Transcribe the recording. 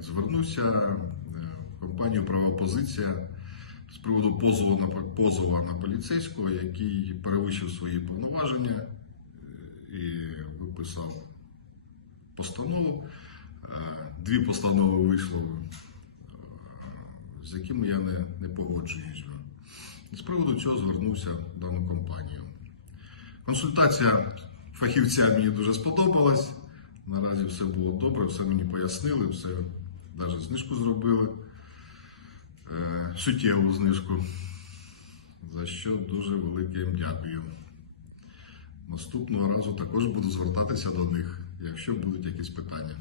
звернувся е, в компанію Правопозиція з приводу позову на позову на поліцейського, який перевищив свої повноваження е, і виписав постанову. Е, Дві постанови вийшло, з якими я не, не погоджуюся. З приводу цього звернувся в дану компанію. Консультація фахівця мені дуже сподобалась. Наразі все було добре, все мені пояснили, все навіть знижку зробили. Е, суттєву знижку. За що дуже велике їм дякую. Наступного разу також буду звертатися до них, якщо будуть якісь питання.